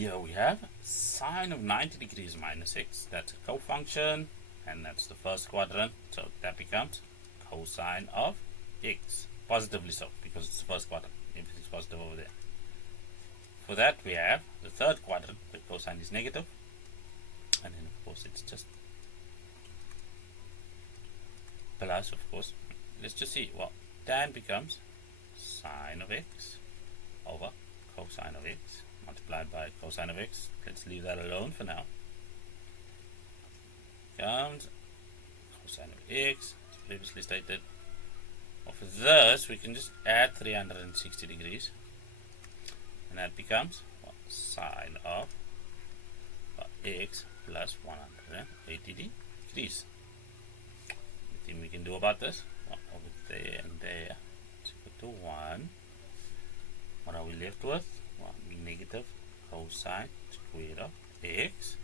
here we have sine of 90 degrees minus x. That's a cofunction, and that's the first quadrant. So that becomes cosine of x. Positively so, because it's the first quadrant. Everything's positive over there. For that, we have the third quadrant, where cosine is negative. And then, of course, it's just plus, of course. Let's just see. Well, tan becomes sine of x over cosine of x multiplied by cosine of x. Let's leave that alone for now. Comes cosine of x, as previously stated. Well, for this, we can just add 360 degrees. And that becomes sine of x plus 180 degrees. Anything we can do about this? Well, over there and there, it's equal to 1. What are we left with? Well, negative cosine squared of x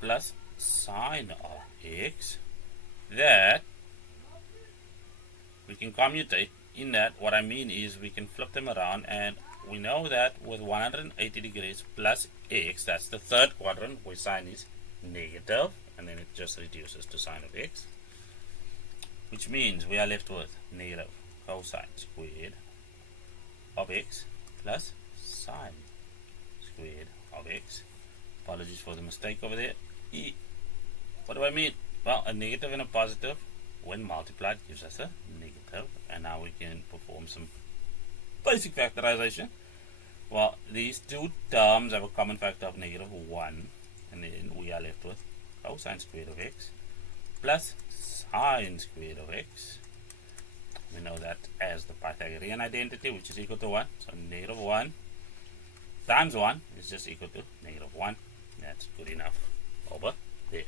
plus sine of x. That we can commutate. In that, what I mean is we can flip them around, and we know that with 180 degrees plus x, that's the third quadrant where sine is negative, and then it just reduces to sine of x, which means we are left with negative cosine squared of x plus sine squared of x. Apologies for the mistake over there. What do I mean? Well, a negative and a positive, when multiplied, gives us a negative, and now we can perform some basic factorization. Well, these two terms have a common factor of negative 1, and then we are left with cosine squared of x plus sine squared of x. We know that as the Pythagorean identity, which is equal to 1. So negative 1 times 1 is just equal to negative 1. That's good enough over there.